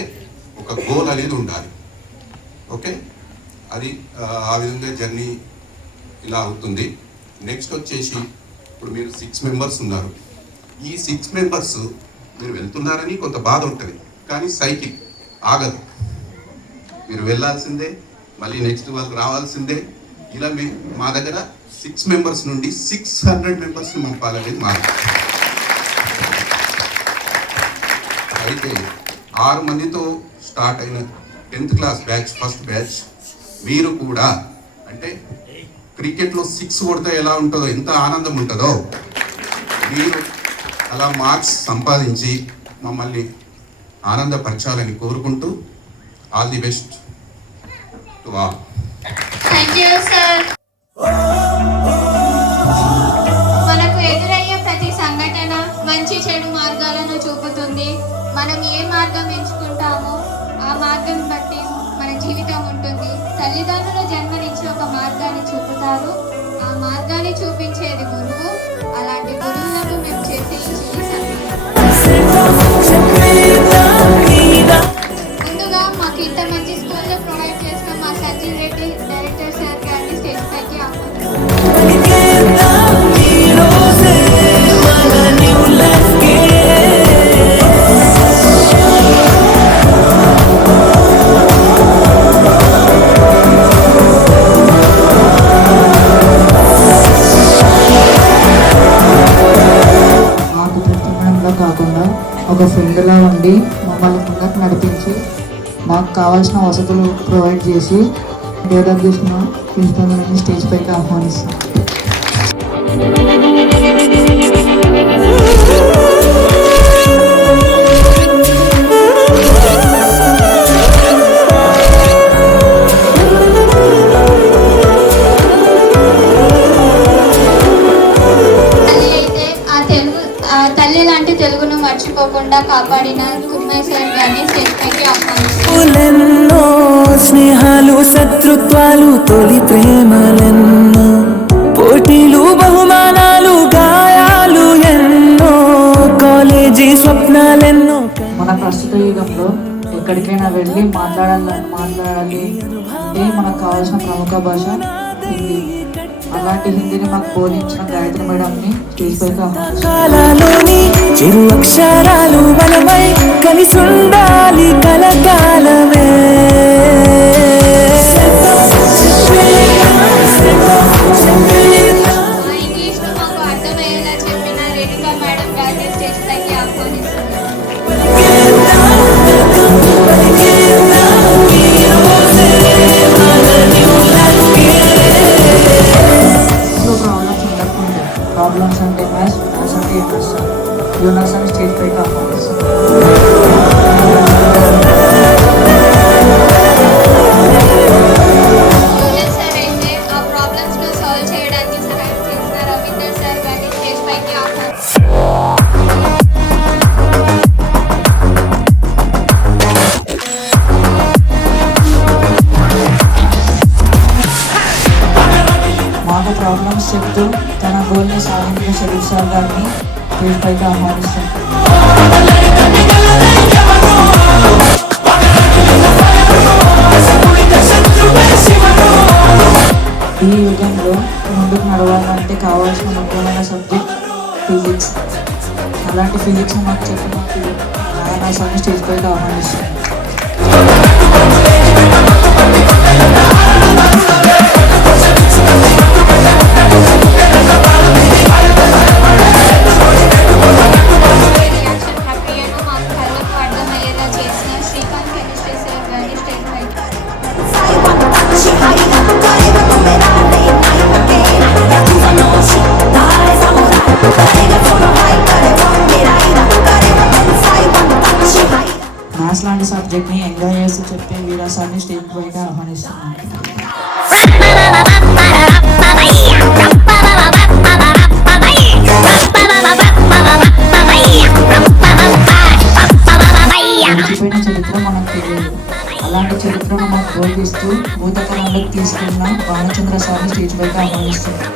ఒక గోల్ అనేది ఉండాలి. ఓకే, అది ఆ విధంగా జర్నీ ఇలా అవుతుంది. నెక్స్ట్ వచ్చేసి ఇప్పుడు మీరు 6 members ఉన్నారు. ఈ 6 members మీరు వెళ్తున్నారని కొంత బాధ ఉంటుంది, కానీ సైకిల్ ఆగదు. మీరు వెళ్ళాల్సిందే, మళ్ళీ నెక్స్ట్ వాళ్ళు రావాల్సిందే. ఇలా మా దగ్గర 6 members నుండి 600 members పంపాలనేది మా అయితే 6 మందితో స్టార్ట్ అయిన 10th class batch first batch మీరు కూడా అంటే క్రికెట్లో 6 కొడితే ఎలా ఉంటుందో, ఎంత ఆనందం ఉంటుందో, మీరు అలా మార్క్స్ సంపాదించి మమ్మల్ని ఆనందపరచాలని కోరుకుంటూ all the best to all. Thank you sir. మనకు ఎదురయ్యే ప్రతి సంఘటన మంచి చెడు మార్గాలను చూపుతుంది. మనం ఏ మార్గం ఎంచుకుంటామో ఆ మార్గం బట్టి మన జీవితం ఉంటుంది. తల్లిదండ్రులు జన్మనిచ్చి ఒక మార్గాన్ని చూపుతారు, ఆ మార్గాన్ని చూపించేది గురువు. అలాంటి గురువులకు మేము చేసే ముందుగా మాకు ఇంత మంచి స్కూల్లో ప్రొవైడ్ చేసిన మా సచిన్ రెడ్డి డైరెక్టర్ సార్ గారిని స్టేజ్ పైకి కాకుండా ఒక ఫ్రెండ్లా ఉండి మమ్మల్ని ముందుకు నడిపించి మాకు కావాల్సిన వసతులు ప్రొవైడ్ చేసి డెవలప్ చేసిన ప్రిన్సిపల్ స్టేజ్ పైకి ఆహ్వానిస్తాం. తల్లి లాంటి తెలుగును మర్చిపోకుండా కాపాడిన కుర్మయ్య సార్ గారిని స్టేజ్ పైకి ఆహ్వానిస్తున్నాను. స్నేహాలు శత్రుత్వాలు తొలి ప్రేమలెన్నో, పోటీలు బహుమానాలు గాయాలు ఎన్నో, కాలేజీ స్వప్నాలెన్నో. మన ప్రస్తుత యుగంలో ఎక్కడికైనా వెళ్ళి మాట్లాడాలి అంటే మనకు కావాల్సిన ప్రముఖ భాష హిందీ. అలాంటి హిందీని మాకు బోధించిన గాయత్రి మేడంని స్టేజ్ పైకి కాలాలోని చిరు అక్షరాలు మనమై కలిసి ఉండాలి కలకాలమే. ఇంగ్లీష్లో మాకు అర్థమయ్యేలా చెప్పిన రేణుకా మేడం గారిని స్టేజ్ పైకి ఆహ్వానిస్తున్నాను. ప్రాబ్లమ్స్ అంటే మ్యాథ్స్ అంటే ఇంట్రెస్ట్ యూనర్స్ అని స్టేజ్ పైకి ఆహ్వానిస్తాం. సార్ అయితే ఆ ప్రాబ్లమ్స్ ను సాల్వ్ చేయడానికి సహాయం చేసిన రవీందర్ సార్ గారిని స్టేజ్ పైకి మాకు ప్రాబ్లమ్స్ చెప్తూ తన గోల్ని సాధించిన షరీఫ్ సార్ గారిని స్టేజ్ పైకి ఆహ్వానిస్తాం. ఈ యుగంలో ముందుకు నడవాలంటే కావాల్సిన ముఖ్యమైన సబ్జెక్ట్ ఫిజిక్స్. అలాంటి ఫిజిక్స్ మాకు చెప్పిన నారాయణ సార్ని స్టేజ్ పైకి ఆహ్వానిస్తాం. Bye. మ్యాథ్స్ లాంటి సబ్జెక్ట్ని ఎంజాయ్ చేస్తూ చెప్పే వీరాసాన్ని స్టేజ్ పైగా ఆహ్వానిస్తున్నాను. మర్చిపోయిన చరిత్ర మనకు తెలియదు. అలాంటి చరిత్రను మనకు బోధిస్తూ భూతకాలంలోకి తీసుకున్న బాలచంద్ర సార్ని స్టేజ్ పైగా ఆహ్వానిస్తున్నాను.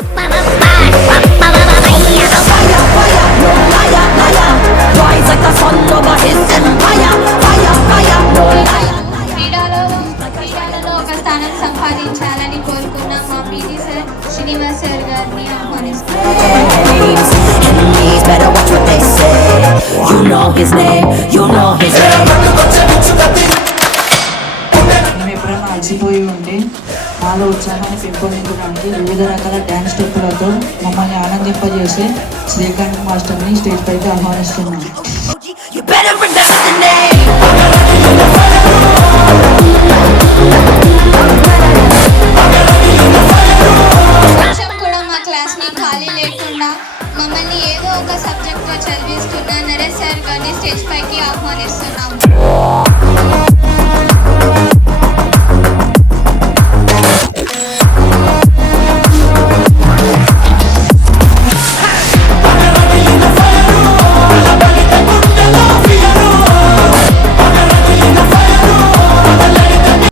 క్రీడలలో ఒక స్థానం సంపాదించాలని కోరుకున్న మా పీటీ సార్ శ్రీనివాస్ సార్ గారిని మేము ఎప్పుడైనా అలసిపోయి ఉంటే మాలో ఉత్సాహాన్ని పెంపొందించడానికి వివిధ రకాల డ్యాన్స్ స్టెప్పులతో మమ్మల్ని ఆనందింపజేసే శ్రీకాంత్ మాస్టర్ని స్టేజ్ పైకి ఆహ్వానిస్తున్నాను. కొంచెం కూడా మా క్లాస్ని ఖాళీ లేకుండా మమ్మల్ని ఏదో ఒక సబ్జెక్ట్లో చదివిస్తున్న నరేష్ సార్ గారిని స్టేజ్ పైకి ఆహ్వానిస్తున్నాము.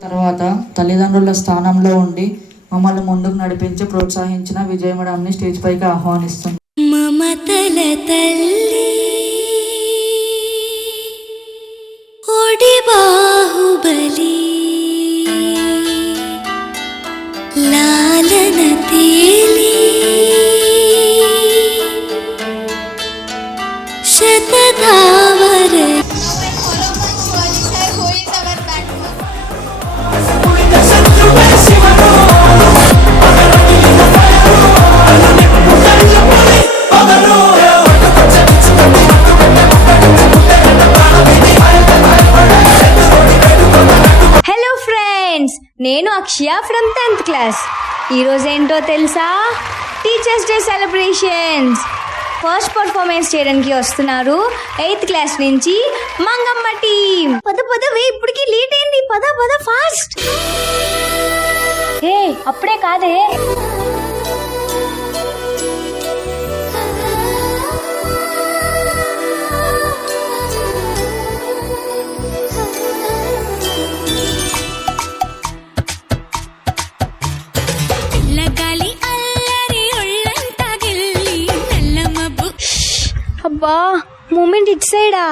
తర్వాత తల్లిదండ్రుల స్థానంలో ఉండి మమ్మల్ని ముందుకు నడిపించి ప్రోత్సహించిన విజయ మేడంని స్టేజ్ పైకి ఆహ్వానిస్తుంది. మమతల తల్లి ఓడి బాహుబలి లాలన తేలి శతధావర హలో ఫ్రెండ్స్, నేను అక్షయ ఫ్రమ్ 10th క్లాస్. ఈరోజు ఏంటో తెలుసా? Teachers day celebrations. First performance చేయడానికి వస్తున్నారు 8th క్లాస్ నుంచి మంగమ్మ టీం. పదవే, ఇప్పటికి లేట్ అయింది. పద ఫాస్ట్. అప్పుడే కాదే. అబ్బా, మూమెంట్ ఇట్ సైడా?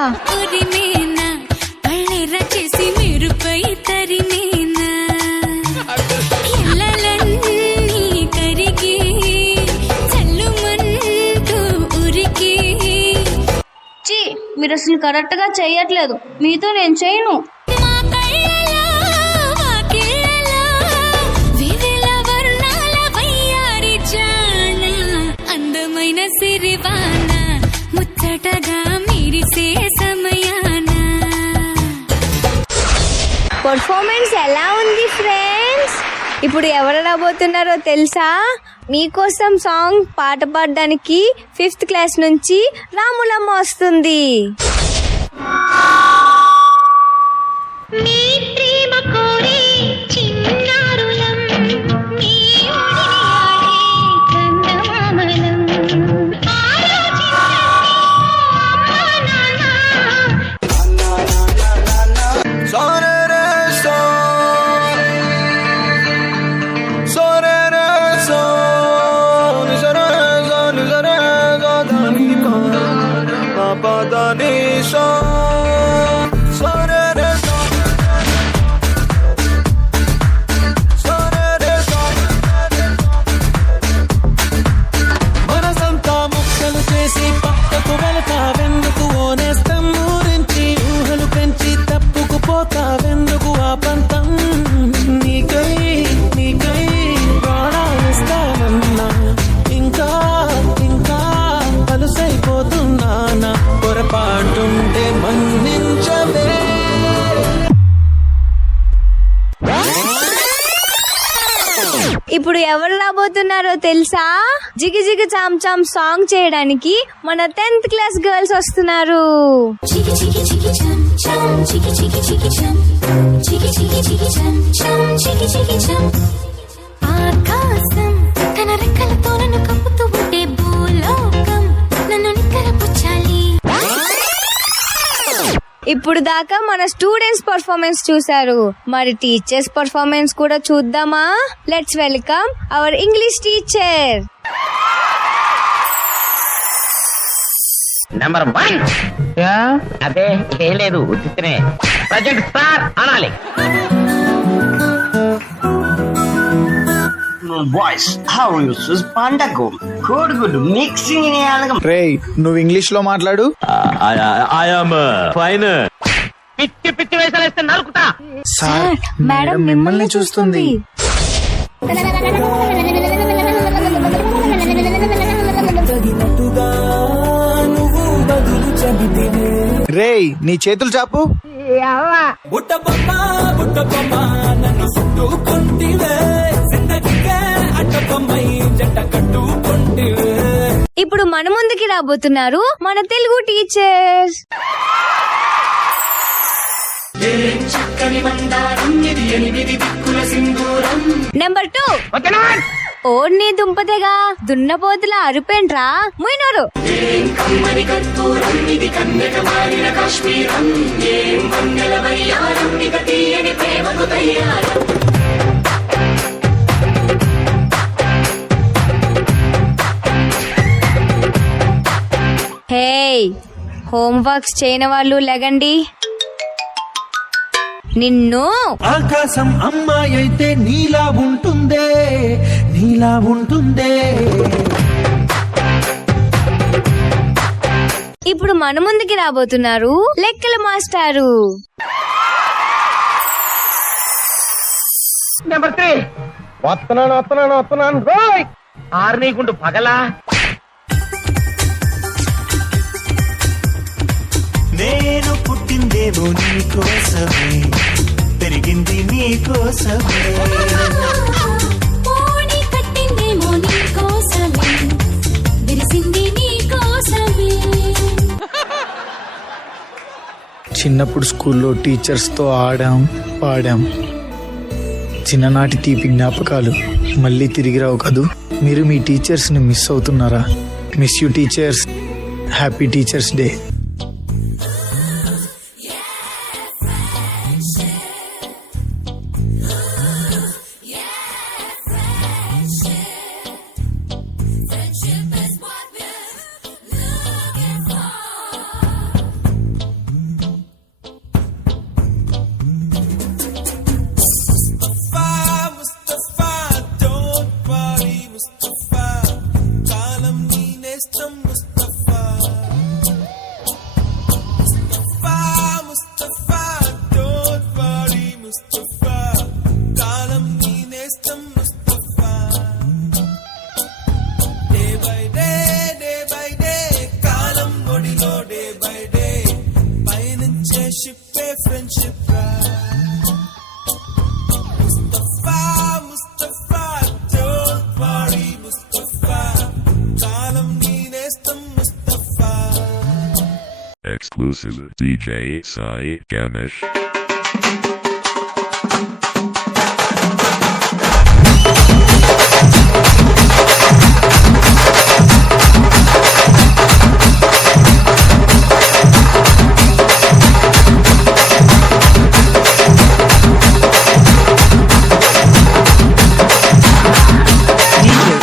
చేసి మీరుపై తరిమేనా ఎల్లలన్నీ కరిగి చల్లుమంటూ ఉరికి. మీరు అసలు కరెక్ట్ గా చెయ్యట్లేదు. మీతో నేను చేయను. అందమైన సిరివాన ముచ్చటగా మీరిసే సమయాన. పర్ఫార్మెన్స్ ఎలా ఉంది ఫ్రెండ్స్? ఇప్పుడు ఎవరు రాబోతున్నారో తెలుసా? మీకోసం సాంగ్ పాట పాడడానికి 5th క్లాస్ నుంచి రాములమ్మ వస్తుంది. Padani ఇప్పుడు ఎవరు రాబోతున్నారో తెలుసా? జిగి జిగి చామ్ చామ్ సాంగ్ చేయడానికి మన 10th క్లాస్ గర్ల్స్ వస్తున్నారు. ఆకాశం తన రెక్కలతో నన్ను కప్పుతూ ఉంటే భూలోకం నన్ను నిక్కరపుచ్చాలి. ఇప్పుడు దాకా మన స్టూడెంట్స్ పర్ఫార్మెన్స్ చూసారు, మరి టీచర్స్ పర్ఫార్మెన్స్ కూడా చూద్దామా? Let's welcome our English teacher. Number 1 అదే లేదు ఉచితనే ప్రజెంట్ స్టార్ అనాలి. బాయ్స్ హౌ యు సూస్ పండగ గుడ్ గుడ్ మిక్సింగ్ రేయ్ నువ్వు ఇంగ్లీష్ లో మాట్లాడు. I am fine. పిచ్చి పిచ్చి వేషాలు వేస్తే నరుకుతా. సార్ మేడం మిమ్మల్ని చూస్తుంది. రేయ్ నీ చేతులు చాపు. ఇప్పుడు మన ముందుకి రాబోతున్నారు మన తెలుగు టీచర్స్. నెంబర్ 2 ఓడ్ని దుంపదేగా దున్నపోతుల అరుపేంట్రా ముయినోరు. హే హోంవర్క్స్ చేయని వాళ్ళు లెగండి. నిన్ను ఆకాశం అమ్మాయి అయితే నీలా ఉంటుందే నీలా ఉంటుందే. ఇప్పుడు మన ముందుకి రాబోతున్నారు లెక్కల మాస్టారు. నెంబర్ 3 వస్తున్నాను ఆర్నీకుంటూ పగలా. నేను పుట్టిందేమో నీ కోసమే పెరిగింది నీ కోసమే. పోనీ కట్టిందేమో నీ కోసమే విరిసింది నీ కోసమే. చిన్నప్పుడు స్కూల్లో టీచర్స్ తో ఆడాం పాడాం. చిన్ననాటి తీపి జ్ఞాపకాలు మళ్ళీ తిరిగి రావు కదూ. మీరు మీ టీచర్స్ ని మిస్ అవుతున్నారా? Miss you teachers. Happy teachers day. Exclusive DJ Sai Ganesh.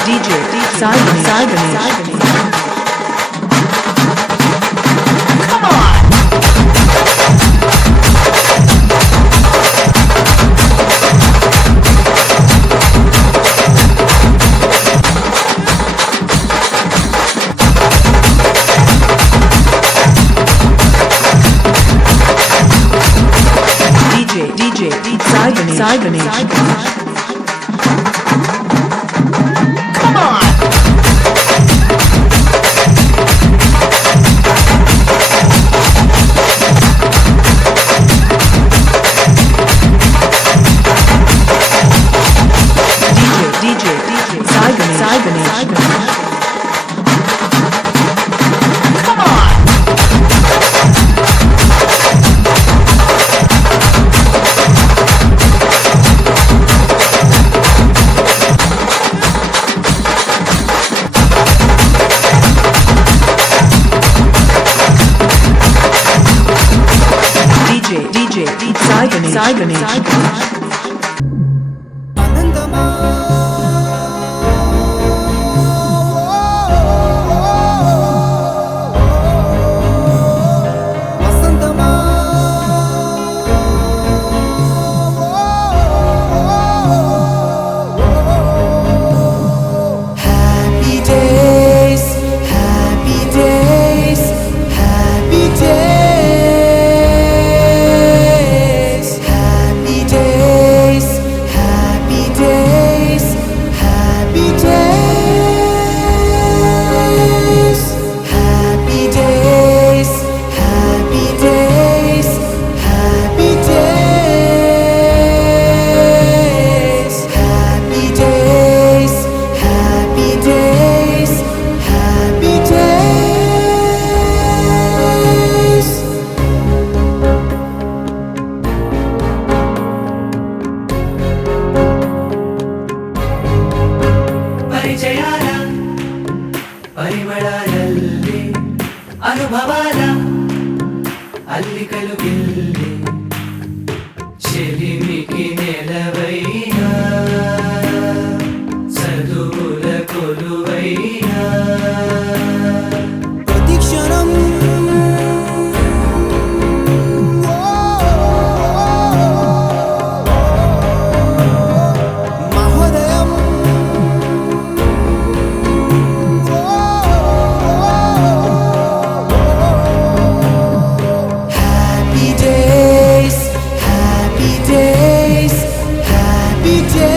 DJ Sai Ganesh. DJ Sai Ganesh. Come on! DJ DJ Sai Ganesh. ಪರಿಮಳದಲ್ಲಿ ಅನುಭವದ ಅಲ್ಲಿಕಲು ಗಿಲ್ಲಿ చెలిమికి నెలవైన చదువుల కొలువైన ప్రతిక్షణం మహోదయం happy days happy days happy days